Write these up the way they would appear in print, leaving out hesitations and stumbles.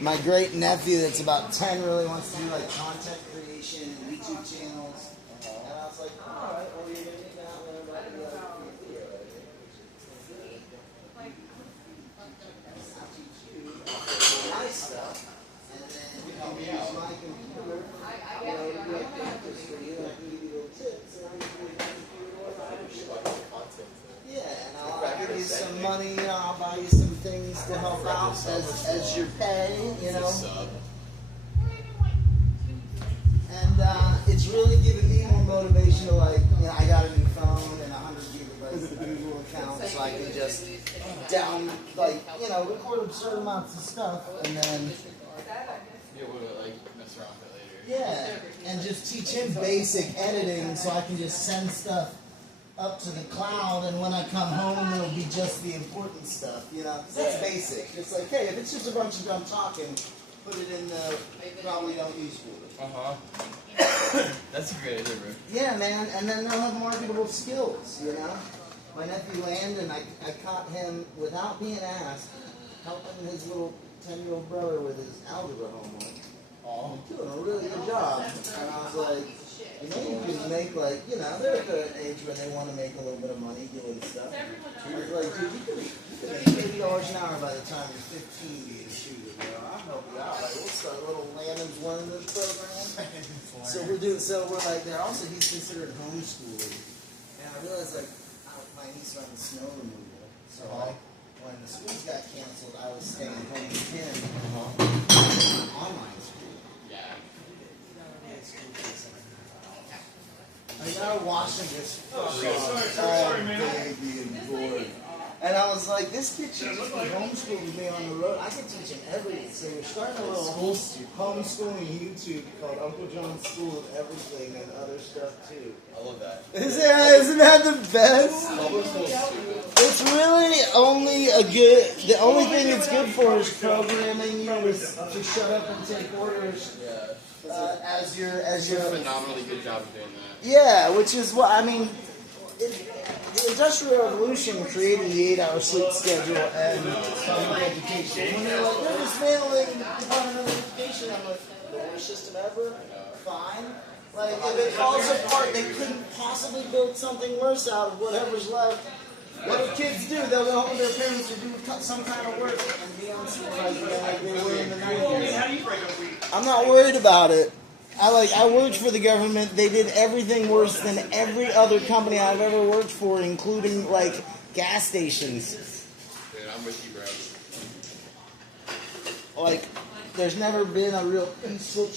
my great nephew that's about 10 really wants to do like content creation and YouTube channels. And I was like, all right, well, you're going to need to learn about the other people. I'll teach you my stuff, and then you can use my computer, to do a practice for you, and I can give you little tips, and I can give you my computer or other stuff. Yeah, and I'll give you some money, I'll buy you some things to help out as your pay, And it's really giving me more motivation to I got a new phone and 100 gigabytes of Google account, so I can just record absurd amounts of stuff, and then mess around with it later. yeah, and just teach him basic editing, so I can just send stuff up to the cloud, and when I come home, it'll be just the important stuff, That's basic. It's like, hey, if it's just a bunch of dumb talking, put it in the probably don't use folder. That's a great idea, bro. Yeah, man, and then they'll have marketable skills, My nephew Landon, I caught him, without being asked, helping his little 10-year-old brother with his algebra homework. Doing a really good job. And I was like, you can make they're at the age where they want to make a little bit of money doing stuff. I was like, dude, you can make $80 an hour by the time you're 15 being a shooter, I'll help you out. We'll start a little Landon's Learners program. They're also, he's considered homeschooling. And I realized, my niece runs snow removal. So, when the schools got canceled, I was staying home with him. Online school. Yeah. I gotta watch him just sorry, man. baby and bored. And I was like, this kid should just be homeschooled with me on the road. I could teach him everything. So we're starting a little homeschooling YouTube called Uncle John's School of Everything and other stuff too. I love that. Isn't that the best? Public school is stupid. It's really the only thing it's good for is programming you to shut up and take orders. Yeah. As your Phenomenally good job of doing that. Yeah, which is what I mean. The Industrial Revolution created the 8-hour sleep schedule and public education. When they're dismantling the Department of Education, I'm like, the worst system ever. Fine. If it falls apart, they couldn't possibly build something worse out of whatever's left. What do kids do? They'll go home with their parents or do some kind of work and be unsupervised again like they were in the 90s. I'm not worried about it. I worked for the government. They did everything worse than every other company I've ever worked for, including gas stations. Dude, I'm with you, bro. There's never been a real peaceful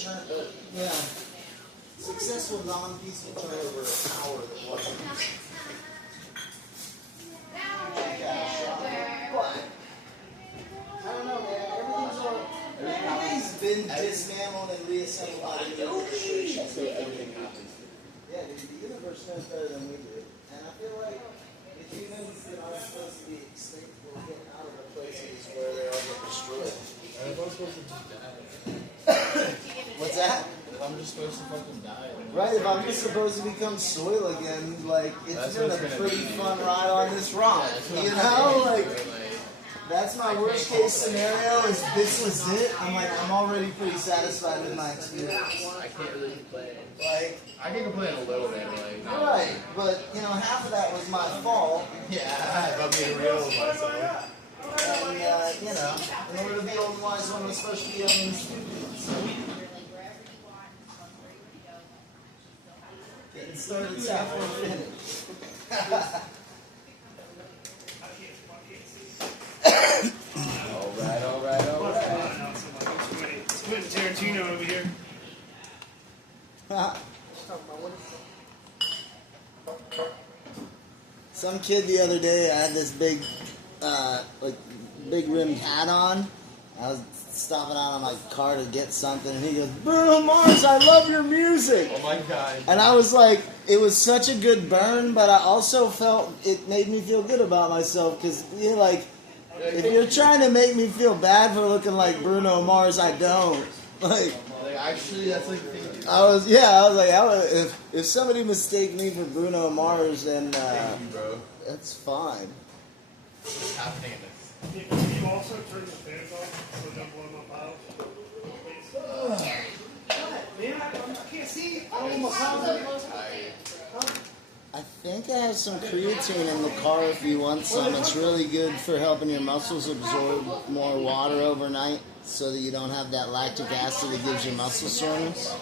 successful non-peaceful turnover of power that wasn't. But I don't know, man. Everything's been dismantled and reassembled by the administration. Yeah, dude, the universe knows better than we do. And I feel like if humans that are supposed to be extinct will get out of the places where they're all getting destroyed. I'm supposed to just die. What's that? I'm just supposed to fucking die. Right, if I'm just supposed to become soil again, it's been a pretty fun ride on this rock. That's my worst case scenario. If this was it, I'm already pretty satisfied with my experience. I can't really complain. I can complain a little bit, Right, but half of that was my fault. Yeah, if I'm being real with myself. And in order to be old and wise, one was supposed to be young and stupid. So. Getting started halfway finished. All right. Quentin Tarantino over here. Some kid the other day had this big rimmed hat on. I was stopping out on my car to get something, and he goes, "Bruno Mars, I love your music." Oh my god. And I was like, it was such a good burn, but I also felt it made me feel good about myself because if you're trying to make me feel bad for looking like Bruno Mars, I don't. Actually, that's the thing. I was like, if somebody mistake me for Bruno Mars, then Thank you, bro. that's fine. What's happening in this? Can you also turn the fans off so it doesn't blow my files? I think I have some creatine in the car if you want some. It's really good for helping your muscles absorb more water overnight so that you don't have that lactic acid that gives you muscle soreness.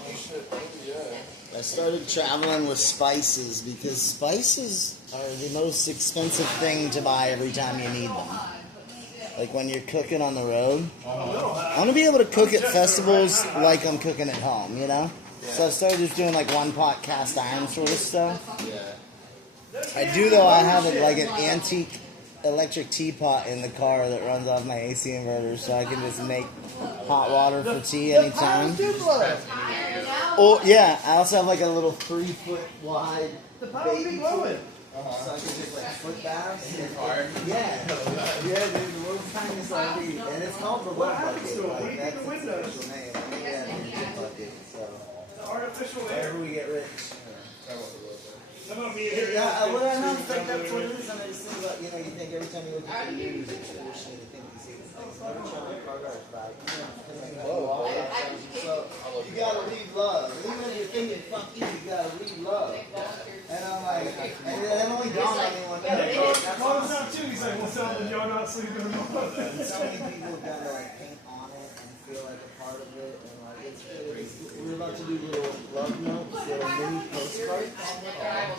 I started traveling with spices because spices are the most expensive thing to buy every time you need them. Like when you're cooking on the road. I want to be able to cook at festivals like I'm cooking at home, you know? So I started just doing like one pot cast iron sort of stuff. I do though, I have like an antique electric teapot in the car that runs off my AC inverter so I can just make hot water for tea anytime. Oh yeah, I also have like a little 3 foot wide baby pool. So I can just like foot baths. Yeah, dude, the world's tiniest RV, and it's called the Wet Bucket. Like, that's its official name. I think that's the Wet Bucket. So Artificial air. whenever we get rich. Some of me here. Yeah, what I know is like that's what it is, and I just think about, you know, you think every time you look at the news, it's traditionally the thing you see. Every time a car drives by, you know, so you gotta read love. Even if you're thinking fuck you gotta read love. And I'm like, and that only dawned on me one day. Call us out too. He's like, what's up? And y'all not sleeping or not? And so many people gotta like paint on it and feel like a part of it, and like we're about to do little love notes, little mini postcards.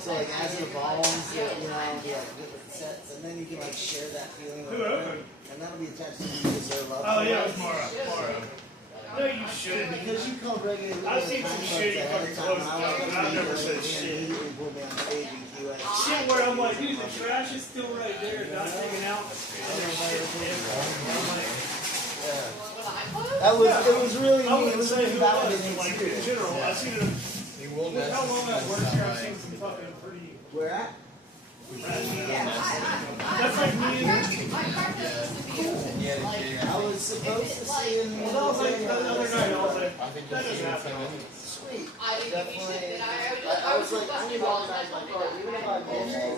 So like as it evolves, you know, be like different sets, and then you can like share that feeling with them, and that'll be attached to you as their love. Oh yeah, it was Mara. No, you shouldn't. Because you called regularly. I've seen some shitty fucking clothes. I've never said shit. Shit where I'm like, dude, the trash is still right there, not taken out. That was, it was really I neat. It wouldn't was say really who it was, validating like in experience. general. I've seen it. Look how long I've worked here. I've seen some fucking pretty. Where at? That's like me and. I was supposed to see him. Well, that was like the other night. I was like, that doesn't happen. Sweet. Definitely. I was like, I need to organize my car, even if I bullshit.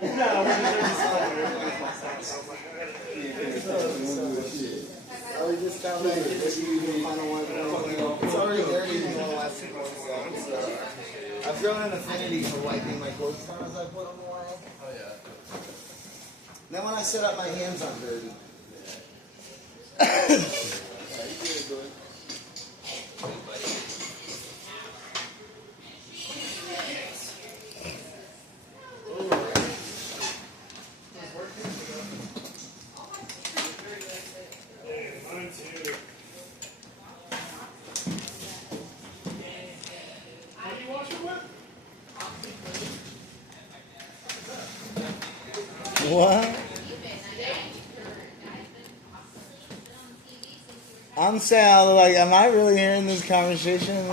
No, we're I was just telling you, this is the final one. It's already dirty in the last 6 months. So I've grown an affinity for wiping my clothes down as I put them away. Oh yeah. Then when I set up, my hands aren't dirty. Mine too. What do you wash it with? What? I'm saying, like, am I really hearing this conversation?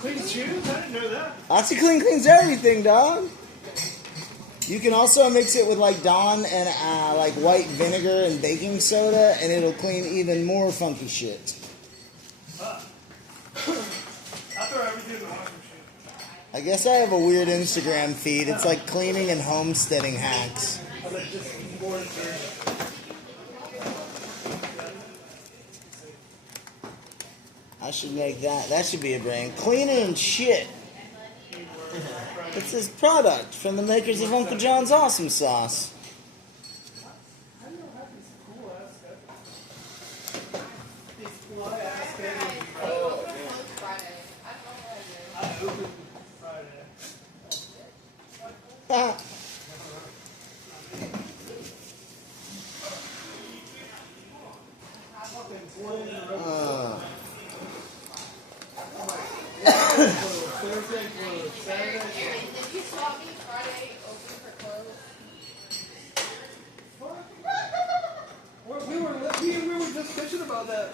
Clean shoes? I didn't know that. OxyClean cleans everything, dog. You can also mix it with like Dawn and like white vinegar and baking soda, and it'll clean even more funky shit. I throw everything in the washing machine. I guess I have a weird Instagram feed. It's like cleaning and homesteading hacks. I like just more dirty. I should make that. That should be a brand. Cleaner and shit. It's this product from the makers of Uncle John's Awesome Sauce. We were just bitching about that.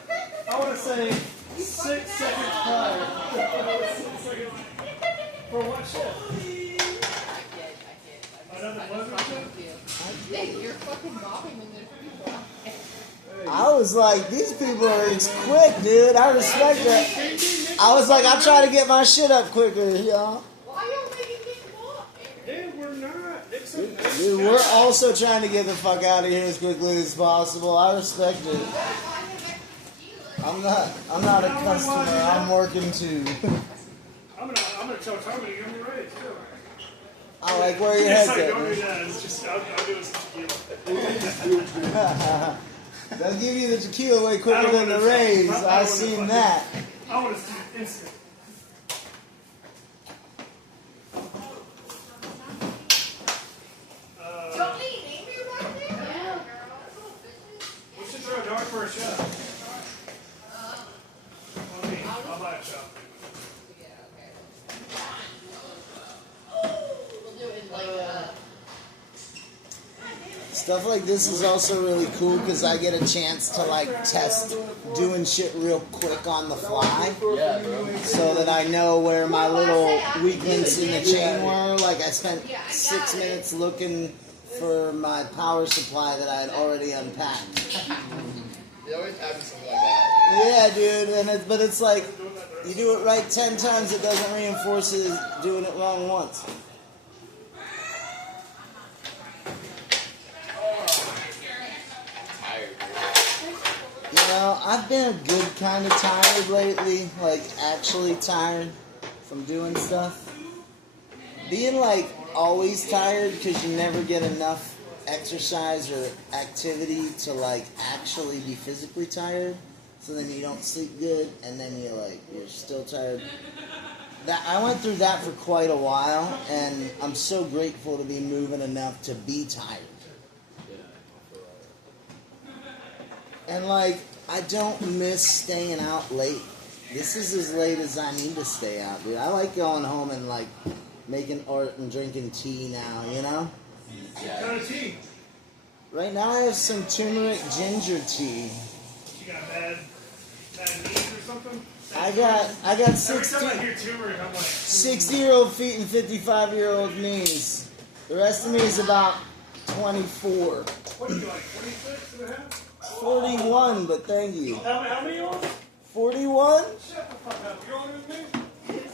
I want to say 6 seconds prior. For what shit? Another pleasure shift? Hey, you're fucking mopping in there. I was like, these people are quick, dude. I respect it. I was like, I try to get my shit up quicker, y'all. Why y'all making me walk? Dude, we're not. It's a Dude, we're also trying to get the fuck out of here as quickly as possible. I respect it. I'm not a customer. I'm working too. I'm gonna gonna tell Tommy to give me a raise too. I like where your It's head's like, at. don't do Man. that. It's just, I'll do it some tequila. They'll give you the tequila way I quicker don't than the wanna- raise. I don't I've wanna seen fucking- that. I want to see it instant. Don't leave me right there. Yeah, We should throw a dart for a shot. Well, me, I'll buy a shot. We'll do it in like Stuff like this is also really cool because I get a chance to like test doing shit real quick on the fly, Yeah, bro. so that I know where my little weak links in the chain were. Like I spent 6 minutes looking for my power supply that I had already unpacked. They always have something like that. Yeah, dude, and but it's like you do it right 10 times, it doesn't reinforce it as doing it wrong once. Tired, You know, I've been a good kind of tired lately, like actually tired from doing stuff. Being like always tired because you never get enough exercise or activity to like actually be physically tired. So then you don't sleep good, and then you're still tired. That I went through that for quite a while, and I'm so grateful to be moving enough to be tired. And like, I don't miss staying out late. This is as late as I need to stay out, dude. I like going home and like making art and drinking tea now, you know? What kind of tea? Right now I have some turmeric ginger tea. You got bad knees or something? I got Every time I 60 hear turmeric, I'm like, 60-year-old feet and 55-year-old knees. The rest of me is about 24. what are you like, 26 and a half? 41, but thank you. How many are you? 41? Shut the fuck up. You're older than me?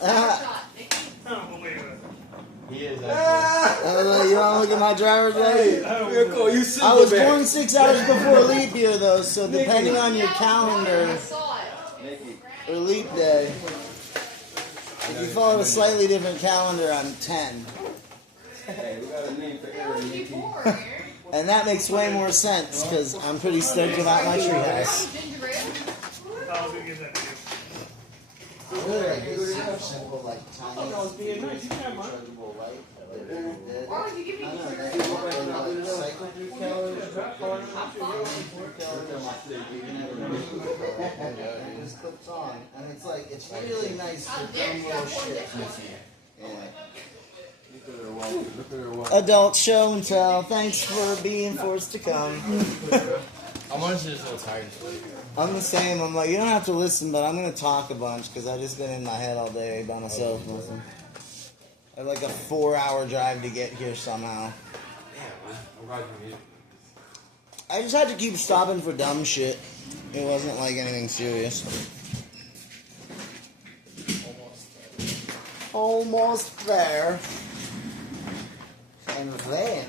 shot, Nikki. I don't believe it. He is You want to look at my driver's license? I don't believe it. I was born 6 hours before leap year, though, so depending on your I calendar saw it. or leap day, if you follow a slightly different calendar, I'm 10. Hey, we got a name for How old Aaron. are you Nikki. born? And that makes way more sense, because I'm pretty stoked about my treehouse. Ginger ale? I was gonna give that to you. Simple, like, tiny, I was being nice. You can have mine. rechargeable light. Why would you give me I know, ginger that ale? like, cycle through calories, it just clips on, and it's like, it's really nice How for dare dumb you little have one shit. dishwasher? Yeah. Look at her walk. Look at her walk. Adult show and tell. Thanks for being forced to come. I'm honestly just so tired. I'm the same. I'm like, you don't have to listen, but I'm gonna talk a bunch because I've just been in my head all day by myself. Listen. I had like a 4-hour drive to get here somehow. I'm riding you. I just had to keep stopping for dumb shit. It wasn't like anything serious. Almost there. And then.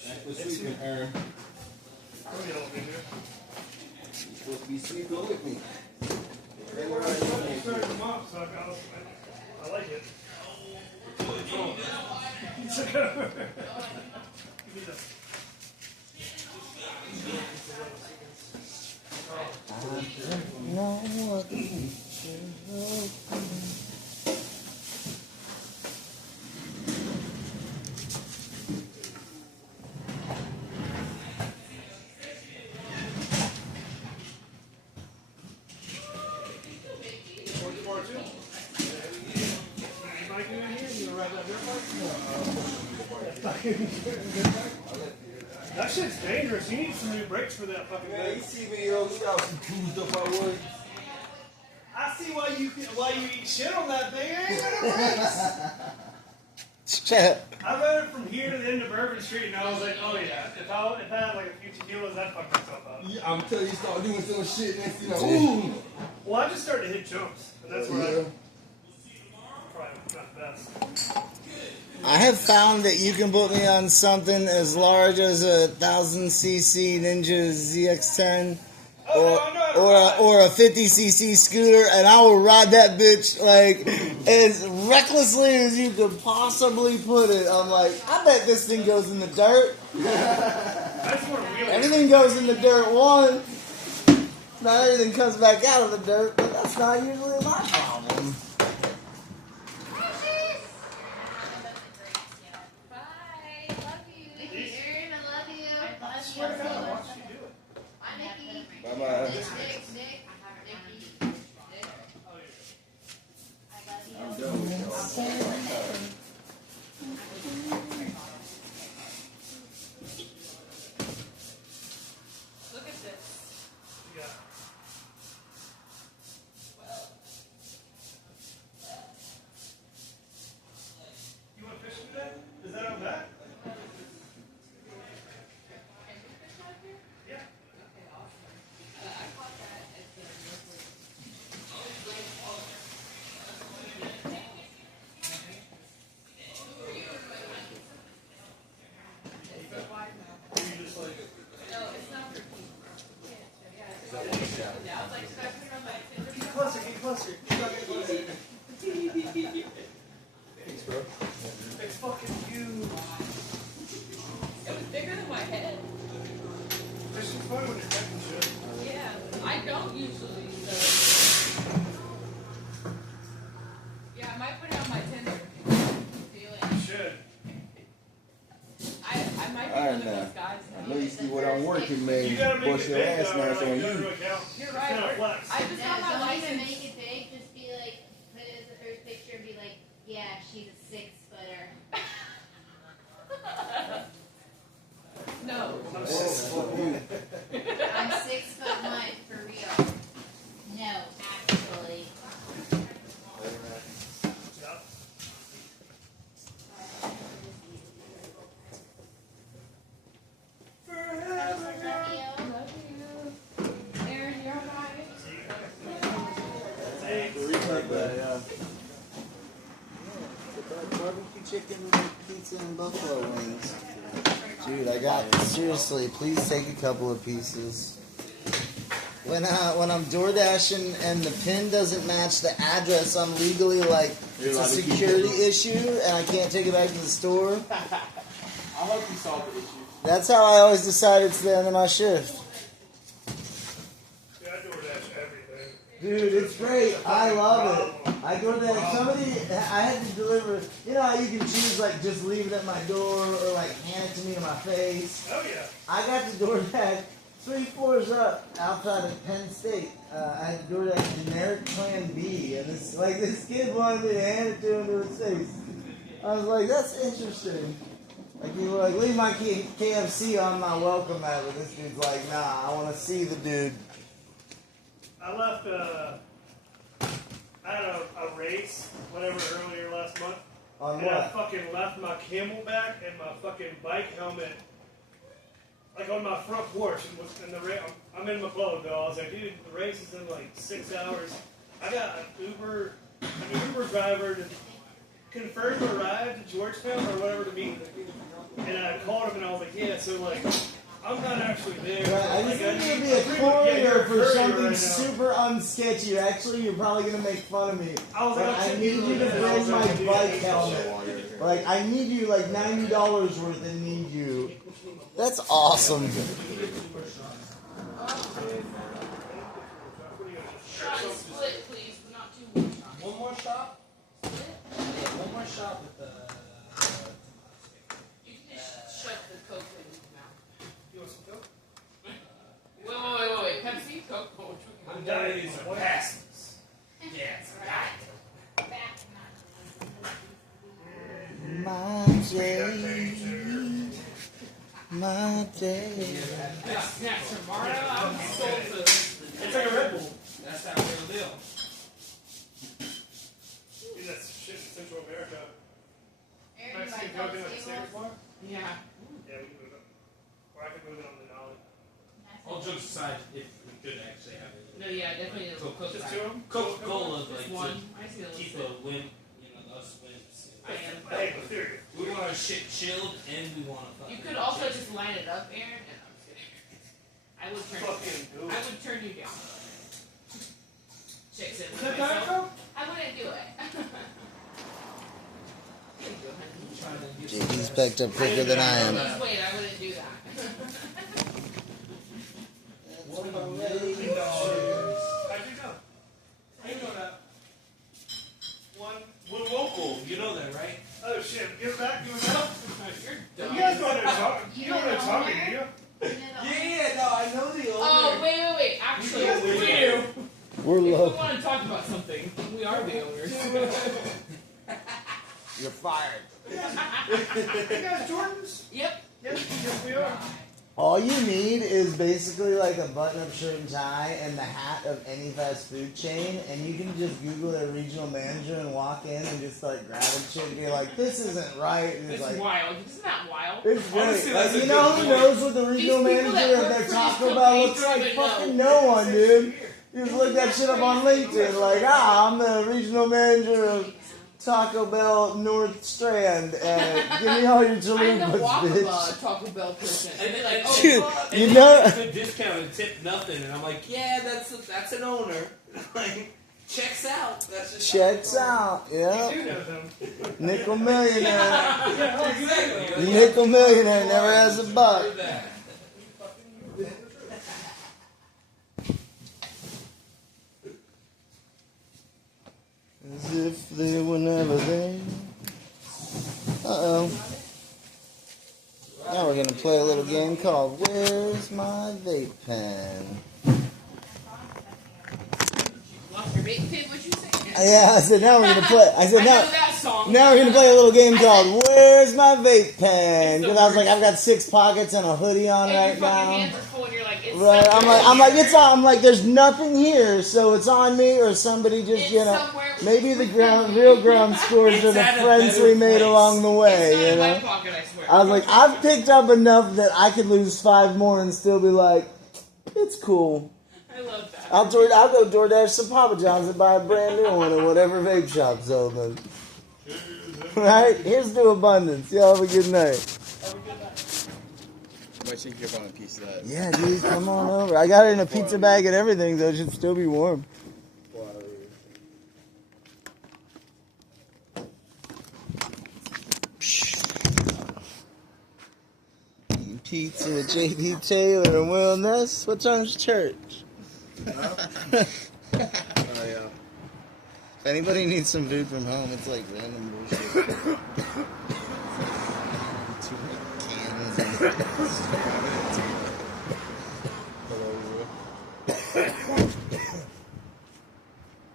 Thanks for sleeping, Aaron. What y'all been here? You're supposed to be sleeping with me. I started them off, so I like it. Give me the- No, what the future holds. That shit's dangerous. You need some new brakes for that fucking Man, you thing. see me, yo, look how confused up I was. I see why you eat shit on that thing. It ain't got no brakes. I read it from here to the end of Bourbon Street, and I was like, oh yeah, if I had like a few tequilas, I'd fuck myself up. Yeah, I'm telling you, start doing some shit next thing you know. Ooh. Well, I just started to hit jumps, and that's where Yeah. I probably not the best. I have found that you can put me on something as large as a 1000cc Ninja ZX10 or a 50cc scooter, and I will ride that bitch like as recklessly as you could possibly put it. I'm like, I bet this thing goes in the dirt. I just want to wheel it. Everything goes in the dirt once. Not everything comes back out of the dirt, but that's not usually my problem. Bye. Love you. Aaron, I love you. I swear to God, I watched you do it. Bye, Nikki. Bye-bye. Nick. Nikki. I love you. I'm done with y'all. Look at this. Yeah. You want fish today? Is that out back? Yeah. Get closer, get closer. Get closer. Thanks, bro. It's fucking huge. It was bigger than my head. Fishing's fun when you're catching shit. Yeah, I don't usually. So. Yeah, I might put it on my Tinder. You should. I might be All right, one of now. those guys. I know you see what I'm working, man. You gotta make Bust it your big ass though, now, or it's like, on go to you. account. You're It's right. kinda flex. I just got my Don't even license. make it big. Just be like, put it as the first picture. Be like, yeah, she's a 6-footer. No. I'm so- I'm 6'1" for real. No, actually. Yeah. Love you. Love you. Aaron, you're alright. Thanks. Barbecue chicken, pizza, and buffalo wings. Dude, I got, seriously, please take a couple of pieces. When I'm door-dashing and the pin doesn't match the address, I'm legally like, You're it's a allowed to keep security it. issue and I can't take it back to the store. I'll help you solve the issue. That's how I always decide it's the end of my shift. Yeah, I DoorDash everything. Dude, it's great. I love it. I go there. Somebody, I had to deliver. You know how you can choose like just leave it at my door or like hand it to me in my face. Oh yeah. I got to DoorDash 3 floors up outside of Penn State. I had to DoorDash generic Plan B, and this kid wanted me to hand it to him to his face. I was like, that's interesting. Like you were like, leave my KFC on my welcome mat, but this dude's like, nah, I want to see the dude. I left. I had a race, whatever, earlier last month, On and I what? fucking left my Camelback and my fucking bike helmet, like on my front porch. And the I'm in McClellan, though. I was like, dude, the race is in like 6 hours. I got an Uber driver to confirm a ride to Georgetown or whatever to meet. And I called him and I was like, yeah, so like, I'm not actually there. Right, I Like, just need you to be I'm a pretty much- yeah, you're courier a for courier something right now. super unsketchy. Actually, you're probably gonna make fun of me. I was like, But I need you to bring my bike helmet. Like, I need you like $90 worth and need you. That's awesome. Shot and split, please, but not too much. One more shot? Yeah, one more shot with the. You can just shove the Coke in your mouth. You want some Coke? Wait. Pepsi, Coke, what you I'm dying to some passes. Yes, My day, my day. Yeah, tomorrow I'm sold to. It's like a Red Bull. That's that real deal. Dude, that's shit in Central America. Aaron, them. Coca-Cola's Just like one. to I see a little keep sip. a wimp, you know, us wimps. I am. Hey, but serious. We want our shit chilled and we want to You could also just line it up, Aaron, and I'm just kidding. I would turn Fucking do I it. would turn you down. Chicks it Is with that myself. Taco? I wouldn't do it. JP's packed up quicker than I am. Just wait, I wouldn't do that. How'd you know? How you know that? We're local, you know that, right? Oh shit, give it back, give it back. You're You guys know they're talking. You know they're talking, do you? No, I know the owner. Oh, wait. Actually, Yes, we we do. We're If we low. want to talk about something, we are the owners. You're fired. You guys Jordans? Yep. Yes, we are. All you need is basically like a button-up shirt and tie and the hat of any fast food chain, and you can just Google their regional manager and walk in and just start grabbing shit and be like, "This isn't right." And It's like, wild. Isn't that wild? it's great. Honestly, Like, that's a you know good who point. knows what the regional These people that manager of work their for these Taco Bell companies looks don't like? even know. Fucking no one, dude. You just look that shit up on LinkedIn, like, I'm the regional manager of Taco Bell North Strand, and give me all your I'm the chalupas, bitch. Wakaba Taco Bell person. And they're then, like, oh, Dude, fuck. you and know- they give a good discount and tip nothing, and I'm like, yeah, that's an owner. Like, checks out. That's just Checks out, yeah. You know them. Nickel millionaire. Yeah, exactly. Nickel millionaire never has a buck. Heard that. As if they were never there. Uh-oh. Now we're gonna play a little game called Where's My Vape Pen? Lost your vape pen, what you say? Yeah, I said now we're gonna play. I said I know now. that song. Now we're gonna play a little game called Where's My Vape Pen? It's the Because I was like, worst. I've got 6 pockets and a hoodie on And right your fucking now. hands are full and you're like, it's Right, somewhere I'm like, here. it's on. I'm like, there's nothing here, so it's on me or somebody just, It's you know, somewhere maybe the real ground scores It's are the at a friends better we made place. along the It's way, not you in my know. pocket, I swear. I was like, I've picked up enough that I could lose 5 more and still be like, it's cool. I love that. I'll go DoorDash some Papa John's and buy a brand new one at whatever vape shop's open. Right? Here's to abundance. Y'all have a good night. Might take you up on a piece of that. Yeah, dude, come on over. I got it in a pizza bag and everything, so it should still be warm. Eating pizza with J.D. Taylor and Will Ness. What time's church? Oh, yeah. If anybody needs some food from home, it's like random bullshit. Too many cans.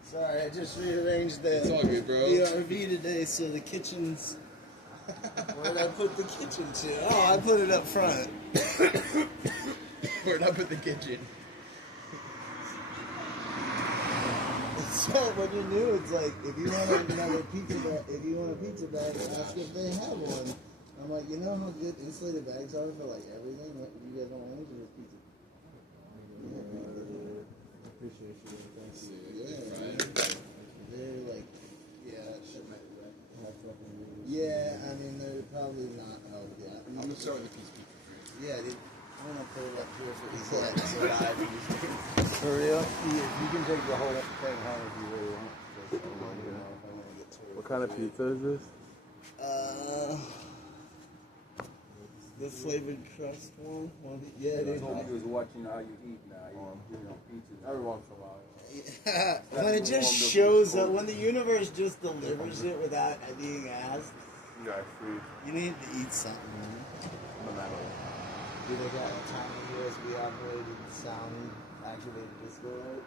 Sorry, I just rearranged the It's all good, bro. ERV today, so the kitchen's. Where'd I put the kitchen to? Oh, I put it up front. Where'd I put the kitchen? So when you're new, it's like if you want another pizza bag, if you want a pizza bag, ask if they have one. I'm like, you know how good insulated bags are for like everything. What, you guys want orange or just pizza? Yeah, appreciate you. Thanks. Yeah, right. They're like, yeah, yeah. I mean, they're probably not healthy. I'm gonna start with a piece of pizza first. Yeah, dude. I'm gonna put it up here for these like survive. For real? You can take the whole thing home if you really want. Just, I don't know if I want to get to it. What kind of pizza is this? The flavored crust one. Yeah, dude. was watching how you eat now. You know, pizza. Every once in a while. When it just shows up, when the universe just delivers it without being asked, You got free. you need to eat something. Man. No matter what. Do they got a tiny USB operated sound activated disco light?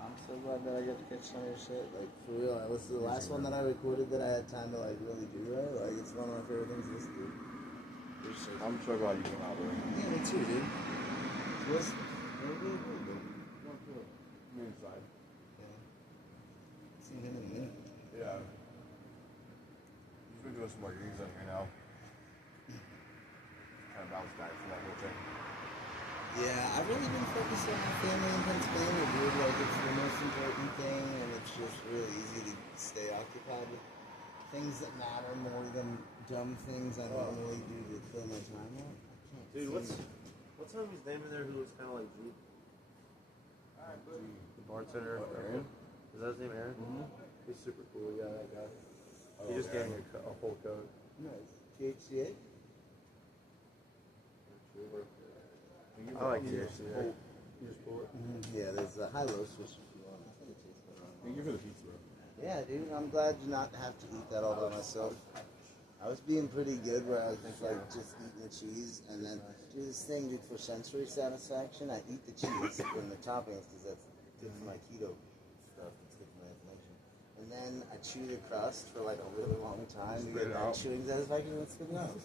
I'm so glad that I get to catch some of your shit. Like, for real, I listened to the last one that I recorded that I had time to, like, really do right. Like, it's one of my favorite things to listen to. I'm so glad you came out with it. Yeah, me too, dude. Listen. Maybe it would, but Me inside. seen him in a minute. Yeah. He's been doing some margaritas in here now. Kind of bounce back from that whole thing. Yeah, I've really been focused on my family in Pennsylvania, dude. Like, it's the most important thing, and it's just really easy to stay occupied with things that matter more than dumb things I normally do to fill my time up. Dude, what's his name in there who was kind of like Drew? The bartender. Aaron? Is that his name, Aaron? Mm-hmm. He's super cool. Yeah, that guy. He just gave me a whole code. Nice. THCA? I like THC. You just pull it. Yeah, there's a high-low switch if you want. I think it tastes good. Thank you for the pizza, bro. Yeah, dude, I'm glad to not have to eat that all by myself. I was being pretty good where I was just like just eating the cheese and then do this thing, dude, for sensory satisfaction. I eat the cheese and the toppings because that's good for my keto stuff. It's good for my inflammation. And then I chew the crust for like a really long time to get that chewing satisfaction and spit it out.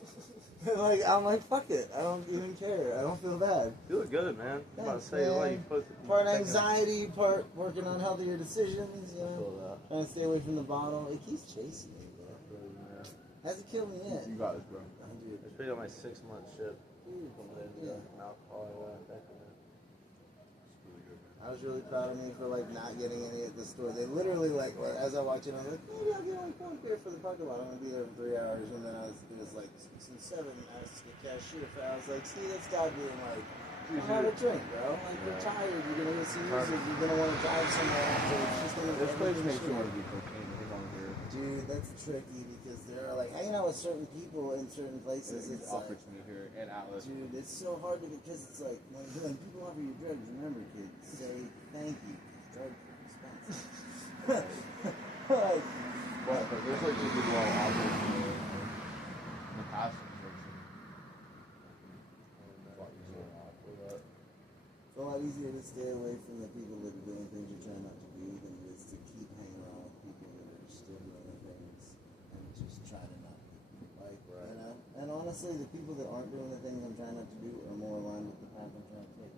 Like, I'm like, fuck it. I don't even care. I don't feel bad. You look good, man. I'm about to say, Man. what you posted. Part anxiety, part working on healthier decisions, you know. Trying to stay away from the bottle. It keeps chasing me, bro. Hasn't killed me yet. You got this, bro. I paid on my 6-month ship. Yeah. Alcohol, thank you, man. I was really proud of me for like not getting any at the store. They literally like as I walked in, I was like, maybe I'll get like one beer for the parking lot. I'm gonna be there for 3 hours, and then it was like 6 and 7. I asked the cashier for. I was like, see, that's God being like, have a drink, bro. Like you're tired, you're gonna listen to music, you're gonna want to drive somewhere after. It's just gonna. This place makes you want to be cocaine. I think on here. Dude, that's tricky because there are like hanging out with certain people in certain places. It's like, opportunity here and Atlas. dude, it's so hard to because it's like when people offer you drugs, remember, kids, say thank you because drugs are expensive. Like, But there's like two people all offering in the past. it's a lot easier to stay away from the people that are doing things you're trying not to do than it is to keep hanging around with people that are still doing things and just try to not do. Like, you know? And honestly, the people that aren't doing the things I'm trying not to do are more aligned with the path I'm trying to take.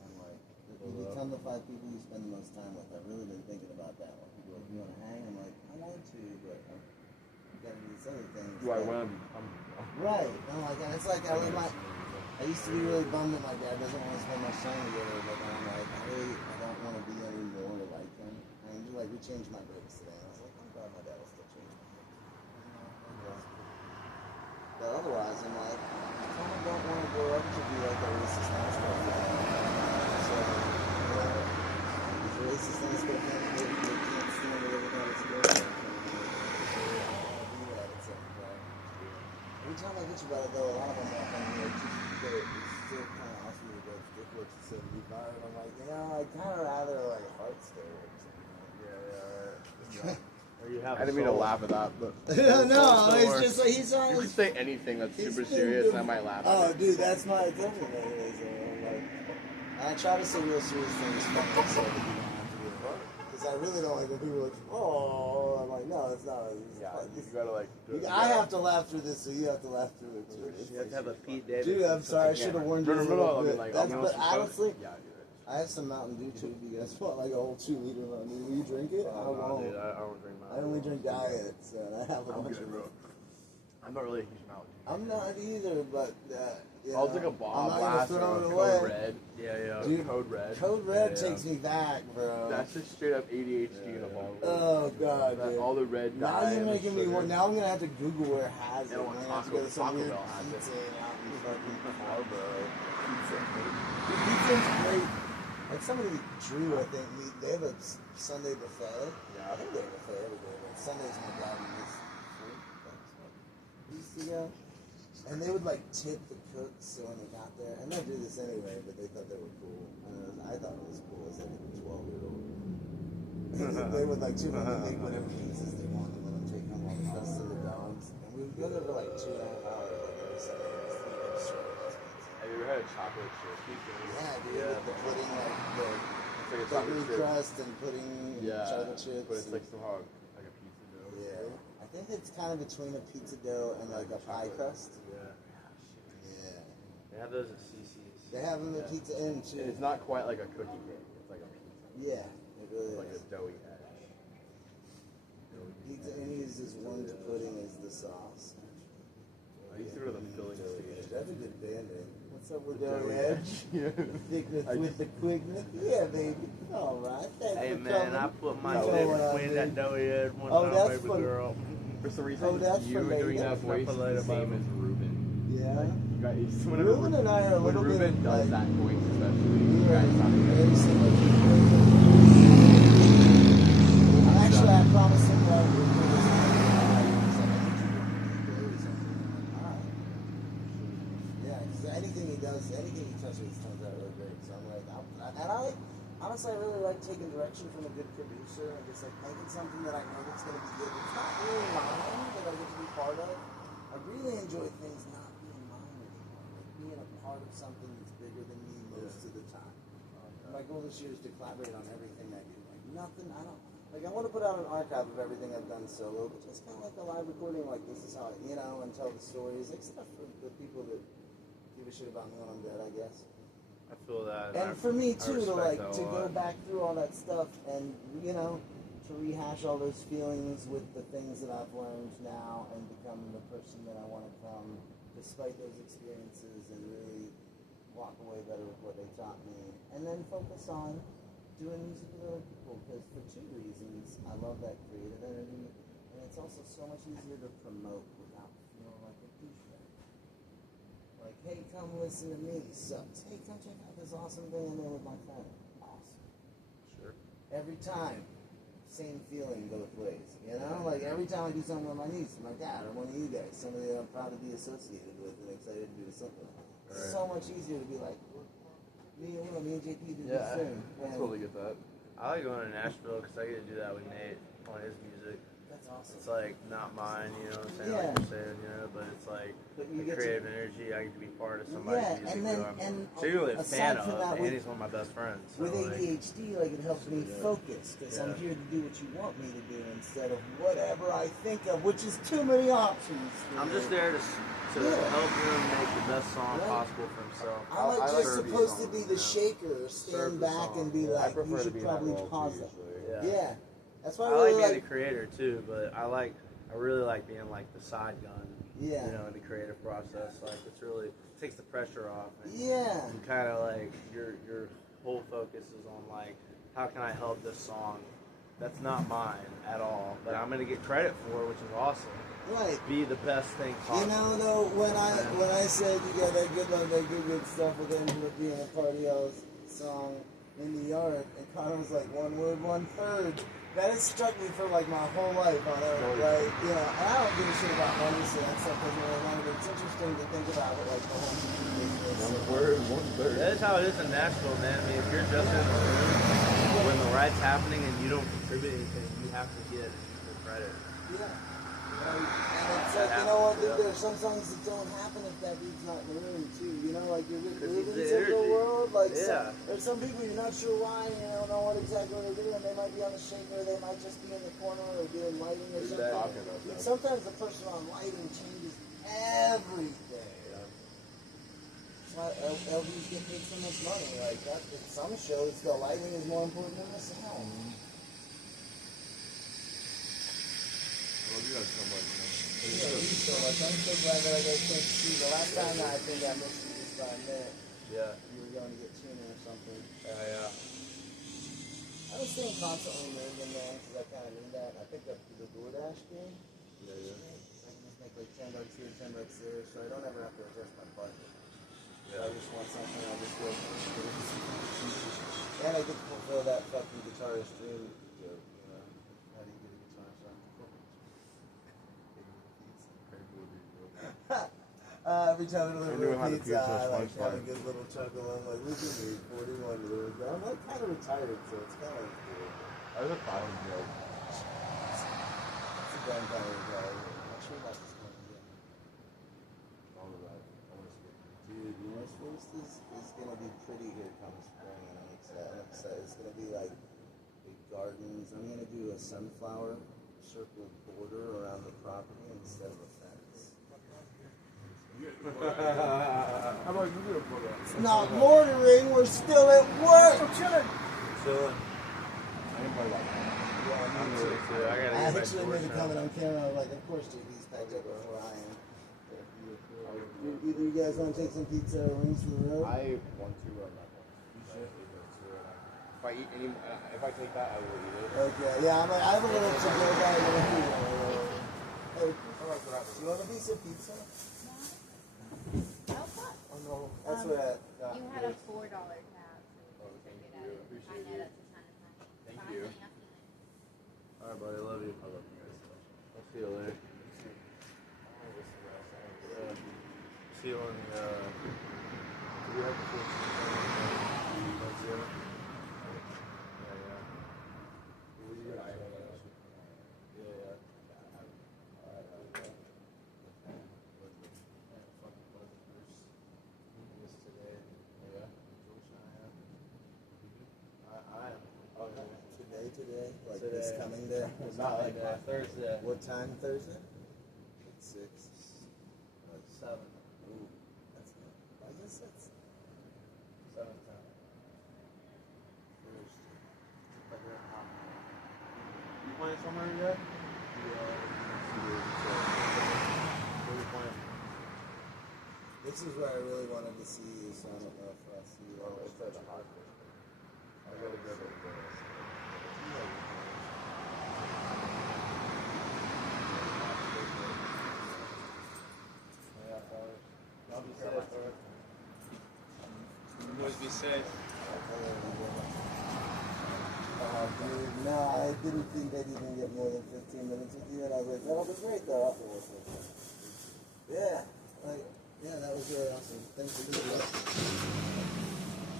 I'm like, if you become the 5 people you spend the most time with, I've really been thinking about that. When people are like, you want to hang? I'm like, I want to, but I've got to do these other things. Do I want to become? Right. I'm like, and it's like I used to be really bummed that my dad doesn't want to spend much time together, but then I'm like, I don't want to be any more like him. And like, we changed my brakes today, and I was like, I'm glad my dad will still change my brakes. But otherwise, I'm like, I kind of don't want to grow up to be like a racist nice guy. So, you know, these racist nice guy family, they can't stand to live without its girl. Every time I get you about it, though, a lot of them walk on me like, it's still kind of awesome to go stick with 75. And I'm like, you know, I'd kind of rather like heart stay or something. Or you have I didn't mean to laugh at that, but No, it's just like he's you always. could say anything that's He's super been serious, doing- and I might laugh. Oh, at it. dude, that's my attention. Anyways, I'm like, I try to say real serious things, fuck myself, if you don't have to do it. Because I really don't like when people are like, oh, I'm like, no, it's not. It's Yeah, fun. you gotta like. Do it I have to laugh through this, so you have to laugh through it too. You have to have a Pete Davidson. Dude, I'm sorry, I should have warned you a little bit. But honestly, Yeah, I have some Mountain Dew too. If you guys want like a whole 2-liter Mountain Dew, will you drink it? I won't. Dude, I don't drink I only drink diet, so I have a bunch of it. I'm not really a huge Mountain Dew. I'm not either, but yeah, I'll take a I'm Bob not Blast gonna or throw it Code away. Red. Yeah. Dude, Code Red. Code Red Yeah. takes me back, bro. That's just straight up ADHD in a bottle. Oh god, That- dude. all the red Now dye you're and the making me sugar. want. Now I'm gonna have to Google where it has it. Yeah, I'm well, gonna have to Taco- go to some Taco weird Bell has it. pizza out in fucking Marlboro. Pizza's great. Like somebody drew, I think, they have a Sunday buffet. Yeah. I think they have a buffet every day, but Sundays my dad used to go. And they would like tip the cooks so when they got there, and they do this anyway, but they thought they were cool. And I thought it was cool as like a 12-year-old. They would like tip them and make whatever pizzas they want and let them take home all the rest of the dogs. And we would go there for like 2.5 hours, like every Sunday. It was so expensive. Have you ever had a chocolate chip? Yeah, dude, with the pudding, like the It's like a chocolate bakery chip. crust and pudding Yeah, chocolate chips. but it's and- like somehow like a pizza dough. yeah. I think it's kind of between a pizza dough and like a pie crust. Yeah. Yeah. They have those at CC's. They have them at Pizza Inn too. And it's not quite like a cookie cake. It's like a pizza. Yeah, it really It's like is. a doughy edge. He uses one to put in as the sauce. I used to go to the filling station. That's a good band name. What's up with the edge? Thickness with the quickness? Yeah, baby. All right. Thanks Hey for man, coming. I put my You know dick what I between mean. that doughy head one Oh, time, that's baby for- girl. For some reason, Oh, that's you for doing later. that voice is the same as Ruben. Yeah. You guys, whenever Ruben and I are a when little Ruben bit does like, that voice, especially, we you are guys sound very good. similar people. Actually, I promised him that we were doing this. He's like, I need you to blow something. I'm like, all right. Yeah, because anything he does, anything he touches turns out really great. So I'm like, honestly, I really like taking direction from a good producer and just like making something that I know that's going to be good. It's not really mine that I get to be part of. I really enjoy things not being mine anymore, like being a part of something that's bigger than me most of the time. My goal this year is to collaborate on everything I do. Like nothing, I don't. Like I want to put out an archive of everything I've done solo, but just kind of like a live recording. Like this is how and tell the stories, like stuff for the people that give a shit about me when I'm dead, I guess. I feel that. And for me too, to respect like that a to go lot. back through all that stuff and to rehash all those feelings with the things that I've learned now and become the person that I want to become, despite those experiences, and really walk away better with what they taught me, and then focus on doing music with other people. Because for two reasons, I love that creative energy, and it's also so much easier to promote without feeling like a douchebag. Like, hey, come listen to me. Sucks. Hey, come check out this awesome thing I'm doing with my friend. Awesome. Sure. Every time, same feeling both ways. Like every time I do something with my niece, my dad, or one of you guys, somebody that I'm proud to be associated with and excited to do something. It's so much easier to be like, me and JP did this thing. I totally get that. I like going to Nashville because I get to do that with Nate on his music. That's awesome. It's like not mine, you know what I'm saying? Yeah. Like you're saying, but it's like But you the get to- creative energy. I get to be part of somebody's Yeah, music and then- who I'm and genuinely a aside fan from of, that, and with- he's one of my best friends. So With like, ADHD, like it helps me focus because I'm here to do what you want me to do instead of whatever I think of, which is too many options. for I'm me. just there to help him make the best song Right. possible for himself. I'm like I just like supposed to Kirby's be the songs, shaker, or stand Serve the back song. and be Yeah, I like, prefer you to should be in that probably role, pause too, that. usually. Yeah, that's why I I like really being like. the creator too, but I really like being like the side gun. Yeah. In the creative process, like it's really takes the pressure off. And Yeah. you kind of like your whole focus is on like how can I help this song that's not mine at all, but I'm gonna get credit for, which is awesome. Right. Be the best thing possible. You know, though, when I said you got that good stuff with Angela being a Party House song in New York, and Connor was like, one word, 1/3. That has struck me for like my whole life. On it, like, and I don't give a shit about money, so that stuff doesn't really matter. But it's interesting to think about it, like the whole music business. 1/3, 1/3. That is how it is in Nashville, man. I mean, if you're just in the room when the ride's happening and you don't contribute anything, you have to get the credit. Yeah. And it's like, you know what, dude, there's some songs that don't happen if that dude's not in the room, too. Like, you're good Because he's moving the in the energy. world. Like, Yeah. there's some people you're not sure why, and you don't know what exactly they're doing. They might be on the shaker, they might just be in the corner or doing lighting or something. Talking about Dude, that. sometimes the person on lighting changes everything. That's why LVs get paid so much money. Like, that, at some shows, the lighting is more important than the sound. I love you guys so much, man. Yeah, you so much. I'm so glad that I got a chance to see you. The last time I think I missed you just by a minute. Yeah. You were going to get tuna or something. Yeah. I was staying constantly moving, man, because I kind of need that. I picked up the DoorDash game. Yeah. I can just make like $10 here, $10 there, so I don't ever have to adjust my budget. Yeah. I just want something, I'll just go. And I get to fulfill that fucking guitarist dream joke, How do you get a guitar shop? Every time I I deliver knew a how to pizza, pizza I like SpongeBob. have a good little chuckle. I'm like, we can make 41 little. I'm like kind of retired, so it's kind of cool. I was a clown joke. It's a vampire guy. I'm not sure about this one yet. All of that. I want to speak. Dude, you know, Sphinx is gonna be pretty here come spring, and I'm excited. It's gonna be like big gardens. I'm gonna do a sunflower circle border around the property instead of a fence. How about you do it for that? It's not bordering. We're still at work. Chilling. I didn't play like that. Yeah, I'm sick too. I gotta I get back to actually work made a now. comment on camera. I was like, of course, JB's packed up before I am. Either you guys want to take some pizza or wings to the road? I want to. I'm not going to. If I eat any, if I take that, I will eat it. Okay, yeah, I have a little to-go bag. Hey, you want a piece of pizza? Oh, fuck. Oh no, that's what I got. You had a $4 tab. Oh, thank Check it you. out. Appreciate I know you. that's a ton of money. Thank Bye, you. honey. I'll see you later. Alright, buddy. Love you. I love you guys so much. I'll see you later. See you on the. Do we have to Today, like Today. this coming day. Not like that. Thursday. What time Thursday? At 6. 7. Ooh, that's good. I guess that's 7:10. Thursday. You playing somewhere yet? Where you playing? This is where I really wanted to see you, so I don't know if I'll see you. Oh, it's at the hospital. I gotta go to the. I'll be safe, bro. You always be safe. Dude, no, I didn't think I'd even get more than 15 minutes with you, and I was like, that'll be great though afterwards. Yeah, like, yeah, that was really awesome. Thanks for doing that.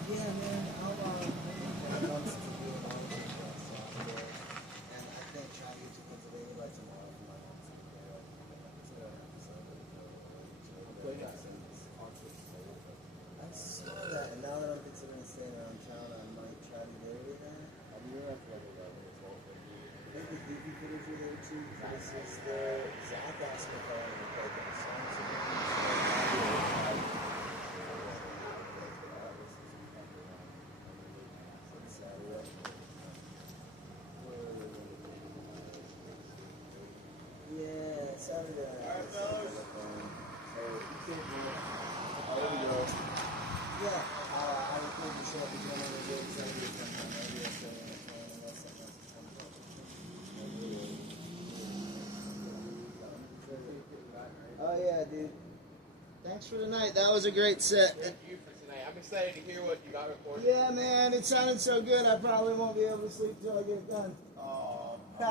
Yeah, man, I'll, I want to be a long and I think trying to get to Pennsylvania by tomorrow for my mom's I saw that, and now that I'm considering staying around town, I might try to go over there. I think the goofy footage were there too. This is the Zach asked me if I wanted to play the songs. Yeah, Saturday. Alright, fellas. There we go. Yeah, I would maybe show up again on the road, try to get them on maybe I'll stay on the phone unless something else comes up. Oh yeah, dude. Thanks for the night. That was a great set. Thank you for tonight. I'm excited to hear what you got recorded. Yeah, man, it sounded so good. I probably won't be able to sleep till I get it done. Oh. Hey,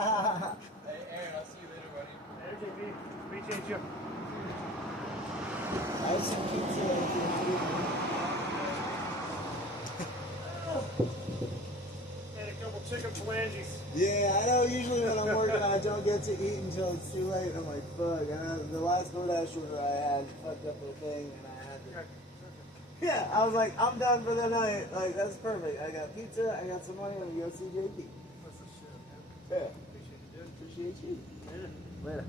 Aaron, I'll see you later, buddy. Hey, JB. Appreciate you. I have some pizza if you're And a couple chicken phalanges. Yeah, I know usually when I'm working I don't get to eat until it's too late. I'm like, fuck. And the last DoorDash order I had fucked up the thing and I had to... Yeah, I was like, I'm done for the night. Like, that's perfect. I got pizza, I got some money, I'm gonna go see JP. That's the shit, man. Yeah. Appreciate you, dude. Appreciate you. Yeah. Later.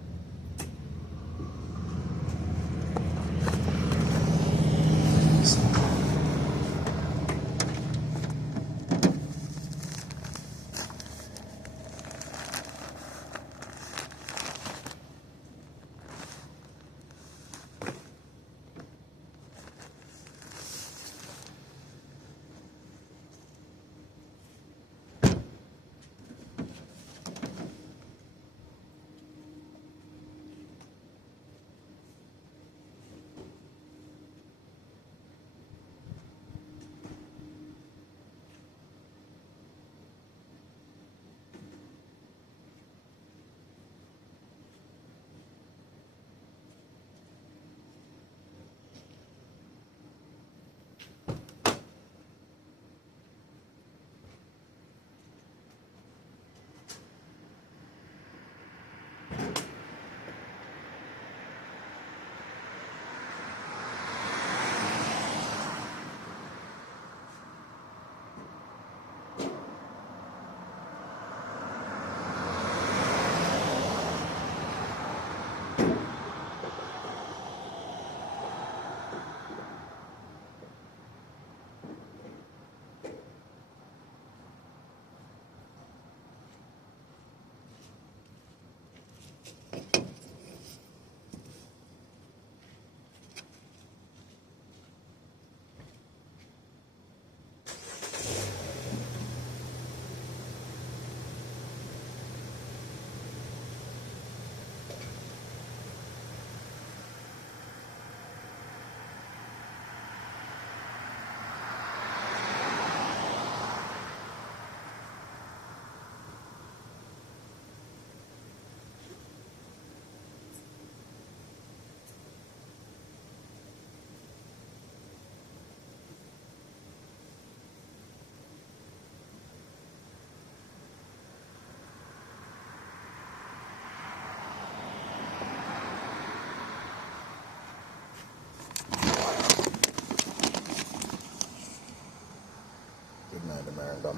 Good night, America.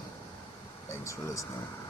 Thanks for listening.